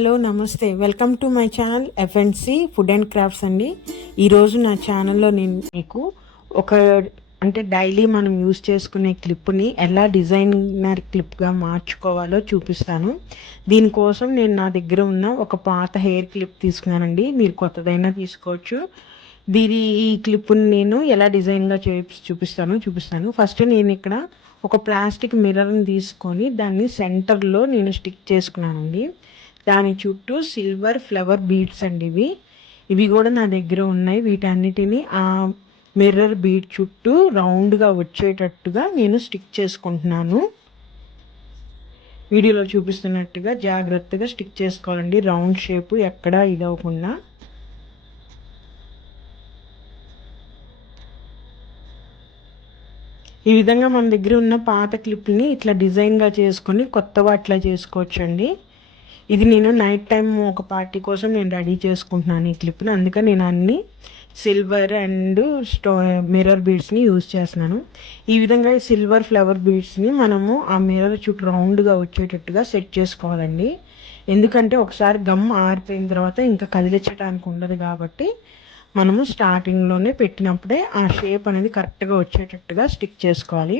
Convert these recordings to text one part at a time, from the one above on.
Hello నమస్తే, welcome to my channel FNC food and crafts అండి. ఈరోజు నా ఛానల్లో నేను మీకు ఒక డైలీ మనం యూజ్ చేసుకునే క్లిప్ని ఎలా డిజైనర్ క్లిప్గా మార్చుకోవాలో చూపిస్తాను. దీనికోసం నేను నా దగ్గర ఉన్న ఒక పాత హెయిర్ క్లిప్ తీసుకున్నానండి. మీరు కొత్తదైనా తీసుకోవచ్చు. ఈ క్లిప్ని నేను ఎలా డిజైన్గా చూపిస్తాను. ఫస్ట్ నేను ఇక్కడ ఒక ప్లాస్టిక్ మిర్రర్ని తీసుకొని దాన్ని సెంటర్లో నేను స్టిక్ చేసుకున్నానండి. దాని చుట్టూ సిల్వర్ ఫ్లవర్ బీడ్స్ అండి. ఇవి కూడా నా దగ్గర ఉన్నాయి. వీటన్నిటిని ఆ మిర్రర్ బీడ్ చుట్టూ రౌండ్గా వచ్చేటట్టుగా నేను స్టిక్ చేసుకుంటున్నాను. వీడియోలో చూపిస్తున్నట్టుగా జాగ్రత్తగా స్టిక్ చేసుకోవాలండి. రౌండ్ షేపు ఎక్కడా ఇదవకుండా. ఈ విధంగా మన దగ్గర ఉన్న పాత క్లిప్ని ఇట్లా డిజైన్గా చేసుకొని కొత్త వాటిలా చేసుకోవచ్చండి. ఇది నేను నైట్ టైం ఒక పార్టీ కోసం నేను రెడీ చేసుకుంటున్నాను ఈ క్లిప్ని. అందుకని నేను అన్ని సిల్వర్ అండ్ మిర్రర్ బీడ్స్ని యూజ్ చేస్తున్నాను. ఈ విధంగా ఈ సిల్వర్ ఫ్లవర్ బీడ్స్ని మనము ఆ మిర్రర్ చుట్టూ రౌండ్గా వచ్చేటట్టుగా సెట్ చేసుకోవాలండి. ఎందుకంటే ఒకసారి గమ్ ఆరిపోయిన తర్వాత ఇంకా కదిలించడానికి ఉండదు కాబట్టి మనము స్టార్టింగ్లోనే పెట్టినప్పుడే ఆ షేప్ అనేది కరెక్ట్గా వచ్చేటట్టుగా స్టిక్ చేసుకోవాలి.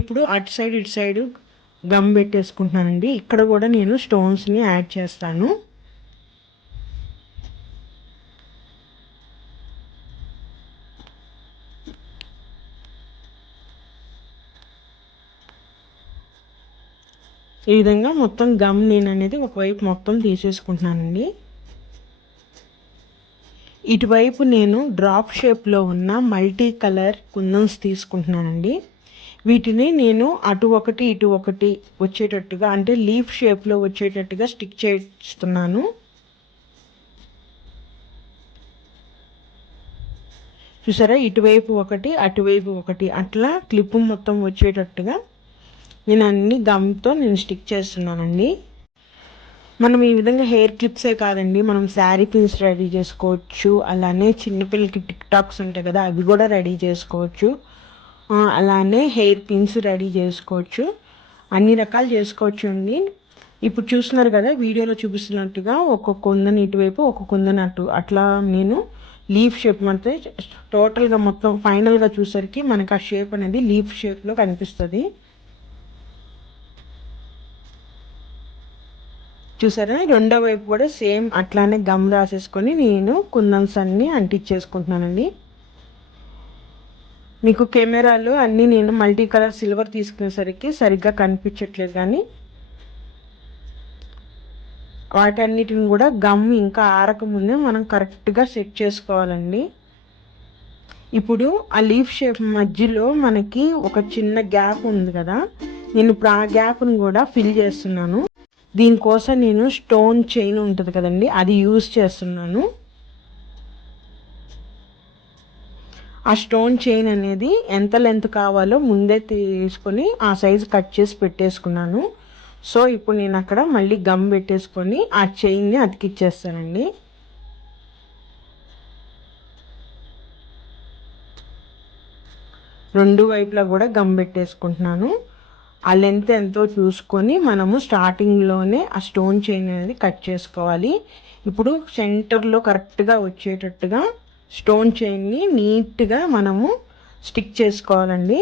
ఇప్పుడు అటు సైడ్ ఇటు సైడ్ గమ్ పెట్టేసుకుంటున్నానండి. ఇక్కడ కూడా నేను స్టోన్స్ని యాడ్ చేస్తాను. ఈ విధంగా మొత్తం గమ్ నేను అనేది ఒకవైపు మొత్తం తీసేసుకుంటున్నానండి. ఇటువైపు నేను డ్రాప్ షేప్లో ఉన్న మల్టీ కలర్ కుందన్స్ తీసుకుంటున్నానండి. వీటిని నేను అటు ఒకటి ఇటు ఒకటి వచ్చేటట్టుగా అంటే లీఫ్ షేప్లో వచ్చేటట్టుగా స్టిక్ చేస్తున్నాను. చూసారా, ఇటువైపు ఒకటి అటువైపు ఒకటి అట్లా క్లిప్ మొత్తం వచ్చేటట్టుగా నేను అన్ని గమ్తో నేను స్టిక్ చేస్తున్నానండి. మనం ఈ విధంగా హెయిర్ క్లిప్సే కాదండి, మనం శారీ పిన్స్ రెడీ చేసుకోవచ్చు. అలానే చిన్నపిల్లలకి టిక్ టాక్స్ ఉంటాయి కదా, అవి కూడా రెడీ చేసుకోవచ్చు. అలానే హెయిర్ పిన్స్ రెడీ చేసుకోవచ్చు. అన్ని రకాలు చేసుకోవచ్చు అండి. ఇప్పుడు చూస్తున్నారు కదా వీడియోలో చూపిస్తున్నట్టుగా ఒక్కొక్క కుందని ఇటువైపు ఒక్కొక్క కుందని అటు అట్లా నేను లీఫ్ షేప్ అంటే టోటల్గా మొత్తం ఫైనల్గా చూసరికి మనకు ఆ షేప్ అనేది లీఫ్ షేప్లో కనిపిస్తుంది. చూసారా, రెండో వైపు కూడా సేమ్ అట్లానే గమ్ రాసేసుకొని నేను కుందన్స్ అన్నీ అంటించేసుకుంటున్నానండి. మీకు కెమెరాలు అన్నీ నేను మల్టీ కలర్ సిల్వర్ తీసుకునేసరికి సరిగ్గా కనిపించట్లేదు, కానీ వాటన్నిటిని కూడా గమ్ ఇంకా ఆరకముందే మనం కరెక్ట్గా సెట్ చేసుకోవాలండి. ఇప్పుడు ఆ లీఫ్ షేప్ మధ్యలో మనకి ఒక చిన్న గ్యాప్ ఉంది కదా, నేను ఇప్పుడు ఆ గ్యాప్ని కూడా ఫిల్ చేస్తున్నాను. దీనికోసం నేను స్టోన్ చైన్ ఉంటుంది కదండి, అది యూజ్ చేస్తున్నాను. ఆ స్టోన్ చైన్ అనేది ఎంత లెంత్ కావాలో ముందే తీసుకొని ఆ సైజు కట్ చేసి పెట్టేసుకున్నాను. సో ఇప్పుడు నేను అక్కడ మళ్ళీ గమ్ పెట్టేసుకొని ఆ చైన్ని అతికిచ్చేస్తానండి. రెండు వైపులా కూడా గమ్ పెట్టేసుకుంటున్నాను. ఆ లెంత్ ఎంతో చూసుకొని మనము స్టార్టింగ్లోనే ఆ స్టోన్ చైన్ అనేది కట్ చేసుకోవాలి. ఇప్పుడు సెంటర్లో కరెక్ట్గా వచ్చేటట్టుగా స్టోన్ చైన్ని నీట్గా మనము స్టిక్ చేసుకోవాలండి.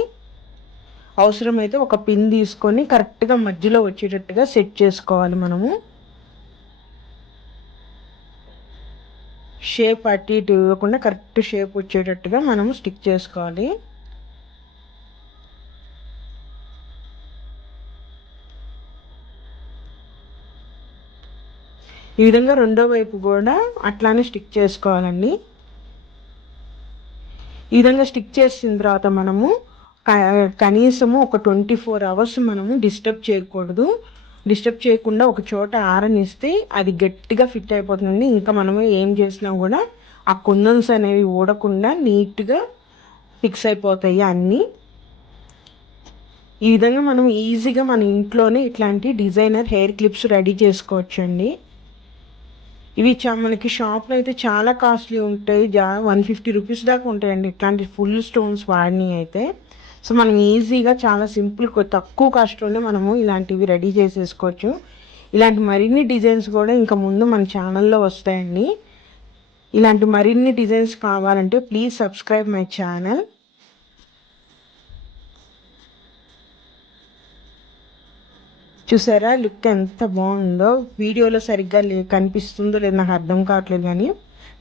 అవసరమైతే ఒక పిన్ తీసుకొని కరెక్ట్గా మధ్యలో వచ్చేటట్టుగా సెట్ చేసుకోవాలి. మనము షేప్ అటు ఇటు ఇవ్వకుండా కరెక్ట్ షేప్ వచ్చేటట్టుగా మనము స్టిక్ చేసుకోవాలి. ఈ విధంగా రెండో వైపు కూడా అట్లానే స్టిక్ చేసుకోవాలండి. ఈ విధంగా స్టిక్ చేసిన తర్వాత మనము కనీసము ఒక 24 hours మనము డిస్టర్బ్ చేయకూడదు. డిస్టర్బ్ చేయకుండా ఒక చోట ఆరనిస్తే అది గట్టిగా ఫిట్ అయిపోతుంది. ఇంకా మనము ఏం చేసినా కూడా ఆ కుందన్స్ అనేవి ఊడకుండా నీట్గా ఫిక్స్ అయిపోతాయి అన్నీ. ఈ విధంగా మనం ఈజీగా మన ఇంట్లోనే ఇట్లాంటి డిజైనర్ హెయిర్ క్లిప్స్ రెడీ చేసుకోవచ్చండి. ఇవి మనకి షాప్లో అయితే చాలా కాస్ట్లీ ఉంటాయి. 150 రూపీస్ దాకా ఉంటాయండి ఇట్లాంటి ఫుల్ స్టోన్స్ వాడినవి అయితే. సో మనం ఈజీగా చాలా సింపుల్ తక్కువ కాస్ట్లోనే మనము ఇలాంటివి రెడీ చేసేసుకోవచ్చు. ఇలాంటి మరిన్ని డిజైన్స్ కూడా ఇంకా ముందు మన ఛానల్లో వస్తాయండి. ఇలాంటి మరిన్ని డిజైన్స్ కావాలంటే ప్లీజ్ సబ్స్క్రైబ్ మై ఛానల్. చూసారా లుక్ ఎంత బాగుందో. వీడియోలో సరిగ్గా కనిపిస్తుందో లేదో నాకు అర్థం కావట్లేదు, కానీ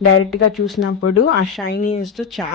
డైరెక్ట్గా చూసినప్పుడు ఆ షైనీనెస్తో చాలా